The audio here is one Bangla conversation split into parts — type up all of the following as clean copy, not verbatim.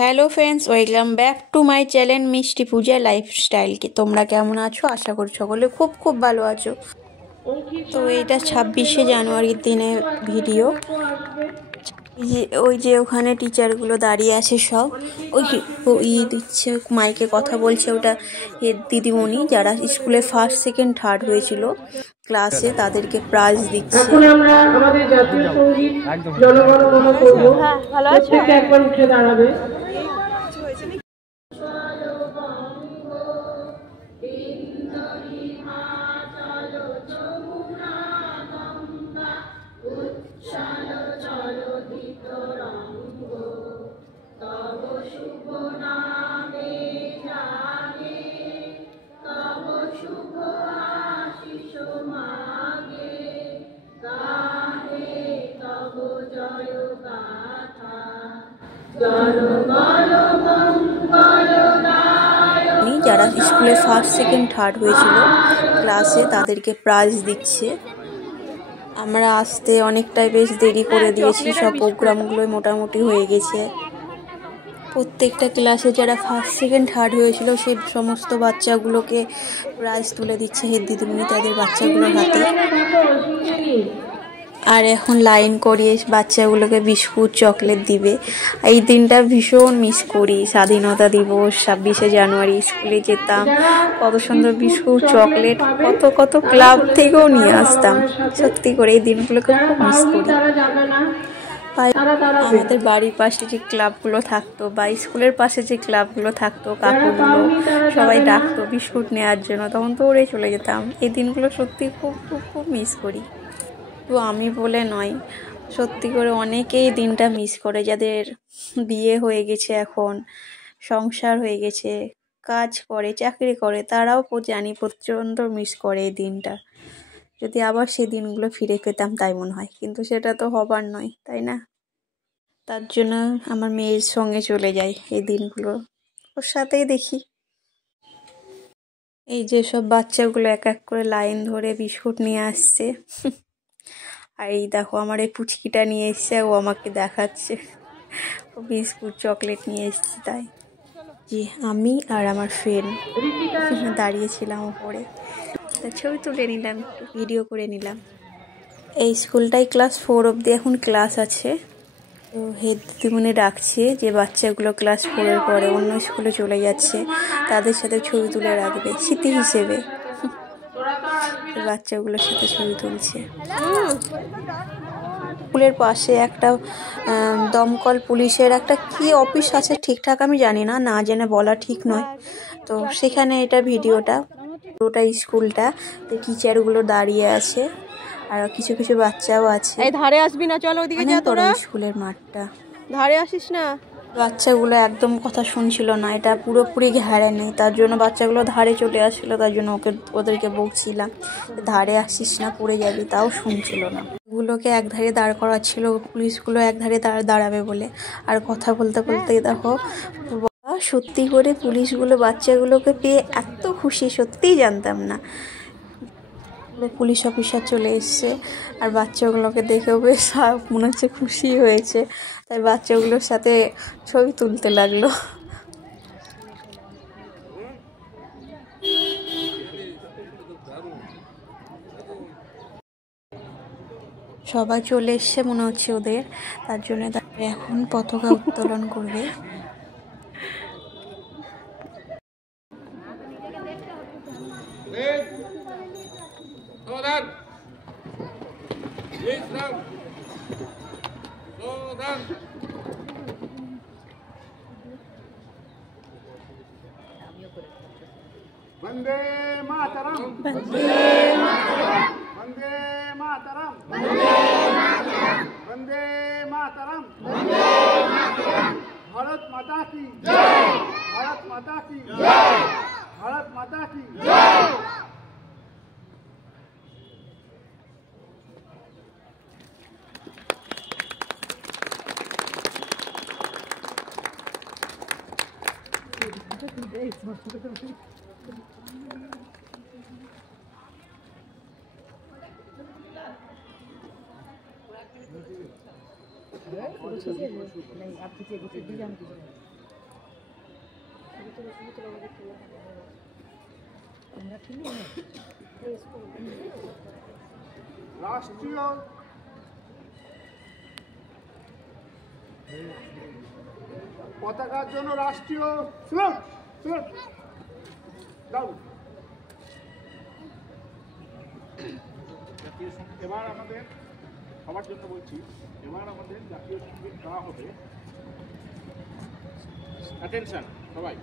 Hello friends, welcome back to my channel মিষ্টি পূজা লাইফস্টাইল। কি তোমরা কেমন আছো? আশা করি সকলে খুব খুব ভালো আছো। তো এইটা 26শে জানুয়ারির দিনের ভিডিও। ওই যে ওখানে টিচারগুলো দাঁড়িয়ে আছে সব, ওই দিচ্ছে মাইকে কথা বলছে, ওটা দিদিমণি যারা স্কুলে ফার্স্ট সেকেন্ড থার্ড হয়েছিল ক্লাসে, তাদেরকে প্রাইজ দিচ্ছে। এখন আমরা আমাদের জাতীয় সঙ্গীত জনগণ মন করব। প্রত্যেককে একবার উঠে দাঁড়াবে। যারা স্কুলে ফার্স্ট সেকেন্ড থার্ড হয়েছিল ক্লাসে, তাদেরকে প্রাইজ দিচ্ছে। আমরা আসতে অনেকটাই বেশ দেরি করে দিয়েছি, সব প্রোগ্রামগুলোই মোটামুটি হয়ে গেছে। প্রত্যেকটা ক্লাসে যারা ফার্স্ট সেকেন্ড থার্ড হয়েছিল সেই সমস্ত বাচ্চাগুলোকে প্রাইজ তুলে দিচ্ছে হেড দিদিমণি তাদের বাচ্চাগুলোর হাতে। আর এখন লাইন করিয়ে বাচ্চাগুলোকে বিস্কুট চকলেট দিবে। এই দিনটা ভীষণ মিস করি। স্বাধীনতা দিবস 26শে জানুয়ারি স্কুলে যেতাম, কত সুন্দর বিস্কুট চকলেট কত ক্লাব থেকেও নিয়ে আসতাম। সত্যি করে এই দিনগুলোকে খুব মিস করি। আমাদের বাড়ির পাশে যে ক্লাবগুলো থাকতো বা স্কুলের পাশে যে ক্লাবগুলো থাকতো, কাকুগুলো সবাই ডাকতো বিস্কুট নেওয়ার জন্য, তখন তো ওরে চলে যেতাম। এই দিনগুলো সত্যি খুব খুব খুব মিস করি। তো আমি বলে নয়, সত্যি করে অনেকেই দিনটা মিস করে, যাদের বিয়ে হয়ে গেছে, এখন সংসার হয়ে গেছে, কাজ করে, চাকরি করে, তারাও জানি প্রচণ্ড মিস করে এই দিনটা। যদি আবার সেই দিনগুলো ফিরে পেতাম তাই মনে হয়, কিন্তু সেটা তো হবার নয়, তাই না? তার জন্য আমার মেয়ের সঙ্গে চলে যাই এই দিনগুলো, ওর সাথেই দেখি। এই যে সব বাচ্চাগুলো এক এক করে লাইন ধরে বিস্কুট নিয়ে আসছে। আর এই দেখো আমার এই পুচকিটা নিয়ে এসছে, ও আমাকে দেখাচ্ছে ও বিস্কুট চকলেট নিয়ে এসছি। তাই জি, আমি আর আমার ফ্রেন্ড দাঁড়িয়েছিলাম ওপরে, ছবি তুলে নিলাম, একটু ভিডিও করে নিলাম। এই স্কুলটাই ক্লাস 4 অবধি এখন ক্লাস আছে। তো হেড দিদিমণি ডাকছে যে বাচ্চাগুলো ক্লাস 4-এর পরে অন্য স্কুলে চলে যাচ্ছে, তাদের সাথে ছবি তুলে রাখবে স্মৃতি হিসেবে। বাচ্চাগুলোর সাথে ছবি তুলছে। স্কুলের পাশে একটা দমকল পুলিশের একটা কি অফিস আছে, ঠিকঠাক আমি জানি না, না জেনে বলা ঠিক নয়। তো সেখানে এটা ভিডিওটা স্কুলটা, টিচারগুলো দাঁড়িয়ে আছে আর কিছু কিছু বাচ্চাও আছে। এই ধারে আসবি না, চল ওইদিকে যা তোরা। স্কুলের মাঠটা, ধারে আসিস না। বাচ্চাগুলো একদম কথা শুনছিল না, এটা পুরোপুরি ঘেরে নেই, তার জন্য বাচ্চাগুলো ধারে চলে আসছিল। তার জন্য ওদেরকে বকছিলাম ধারে আসিস না, পড়ে যাবি, তাও শুনছিল না। ওগুলোকে একধারে দাঁড় করা ছিল, পুলিশগুলো একধারে দাঁড়াবে বলে। আর কথা বলতে বলতে দেখো, সত্যি করে পুলিশগুলো বাচ্চাগুলোকে পেয়ে এত খুশি, সত্যিই জানতাম না। পুলিশ অফিসার চলে এসছে আর বাচ্চাগুলোকে দেখেও বেশ মনে হচ্ছে খুশি হয়েছে, তাই বাচ্চাগুলোর সাথে ছবি তুলতে লাগলো। সবাই চলে এসছে মনে হচ্ছে ওদের, তার জন্য এখন পতাকা উত্তোলন করবে। वंदे मातरम, वंदे मातरम, वंदे मातरम, वंदे मातरम, वंदे मातरम। भारत माता की जय, भारत माता की जय, भारत माता की जय। नहीं, आप पीछे डिजाइन कीजिए। রাষ্ট্রীয় পতাকার জন্য রাষ্ট্রীয় এবার আমাদের সবার জন্য বলছি, এবার আমাদের জাতীয় সঙ্গীত গাওয়া হবে। অ্যাটেনশন সবাই।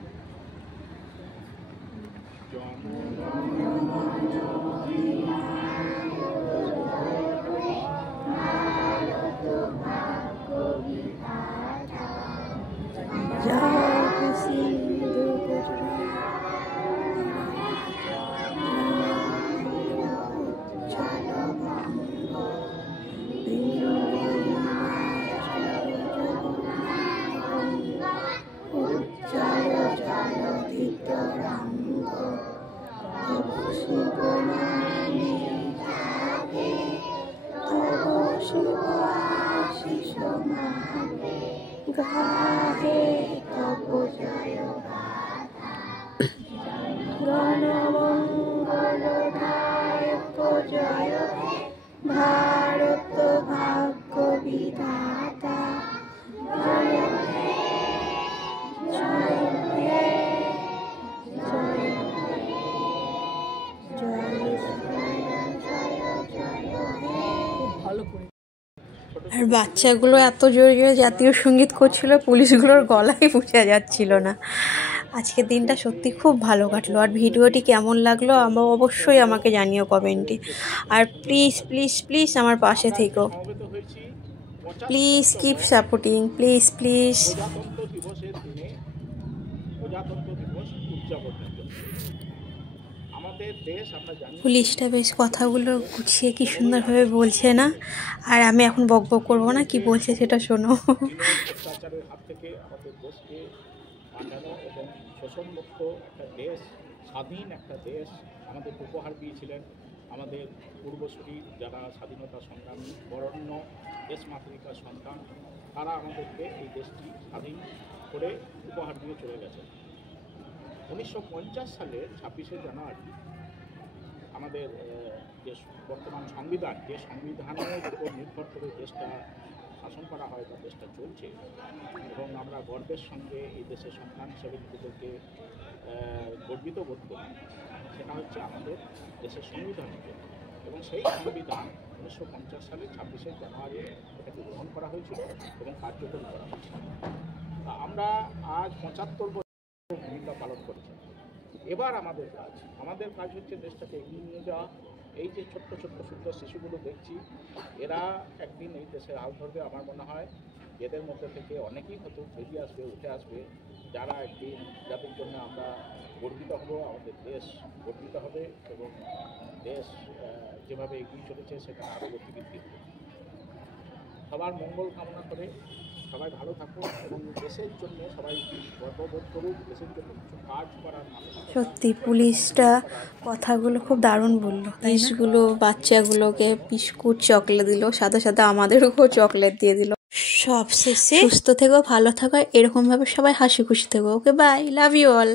ভারত ভাগ্য বিধাতা আর বাচ্চাগুলো এত জোরে জোরে জাতীয় সঙ্গীত করছিল, পুলিশগুলোর গলায় বোঝা যাচ্ছিল না। আজকের দিনটা সত্যি খুব ভালো কাটলো। আর ভিডিওটি কেমন লাগলো অবশ্যই আমাকে জানিও কমেন্টে। আর প্লিজ প্লিজ প্লিজ আমার পাশে থেকো, please keep supporting, please please. পুলিশটা বেশ কথাগুলো গুছিয়ে কি সুন্দরভাবে বলছে না। আর আমি এখন বক বক করবো না, কি বলছে সেটা শোনো। অত্যাচারের হাত থেকে আমাদের দেশকে বাঁচানো এবং শোষণমুক্ত একটা দেশ, স্বাধীন একটা দেশ আমাদের উপহার দিয়েছিলেন আমাদের পূর্বসূরি, যারা স্বাধীনতা সংগ্রামী বরেণ্য দেশ মাতৃকার সন্তান, তারা আমাদেরকে এই দেশটি স্বাধীন করে উপহার দিয়ে চলে গেছে। 1950 সালের 26শে জানুয়ারি আমাদের যে বর্তমান সংবিধান, যে সংবিধানের উপর নির্ভর করে দেশটা শাসন করা হয় বা দেশটা চলছে, এবং আমরা গর্বের সঙ্গে এই দেশের সন্তান হিসেবে নিজেদেরকে গর্বিত বোধ করি, সেটা হচ্ছে আমাদের দেশের সংবিধান। এবং সেই সংবিধান 1950 সালের 26শে জানুয়ারি এটাকে গ্রহণ করা হয়েছিল এবং কার্যকরী করা হয়েছিল। তা আমরা আজ 75 বছর ভূমিকা পালন করেছি। এবার আমাদের কাজ হচ্ছে দেশটাকে এগিয়ে নিয়ে যাওয়া। এই যে ছোট্ট ছোট্ট সুন্দর শিশুগুলো দেখছি, এরা একদিন এই দেশের হাল ধরবে। আমার মনে হয় এদের মধ্যে থেকে অনেকেই হয়তো বেরিয়ে আসবে, উঠে আসবে, যারা একদিন, যাদের জন্য আমরা গর্বিত হব, আমাদের দেশ গর্বিত হবে এবং দেশ যেভাবে এগিয়ে চলেছে সেখানে আরও গতি বৃদ্ধি হবে। সবার মঙ্গল কামনা করে সবাই ভালো থাকুন এবং দেশের জন্য সবাই গর্ববোধ করুক, দেশের জন্য কিছু কাজ করার মানুষ। সত্যি পুলিশটা কথাগুলো খুব দারুণ বললো। পুলিশগুলো বাচ্চাগুলোকে বিস্কুট চকলেট দিল, সাথে সাথে আমাদেরকেও চকলেট দিয়ে দিল। সব শেষে সুস্থ থেকো, ভালো থাকো, এরকমভাবে সবাই হাসি খুশি থেকো। Okay bye, love you all.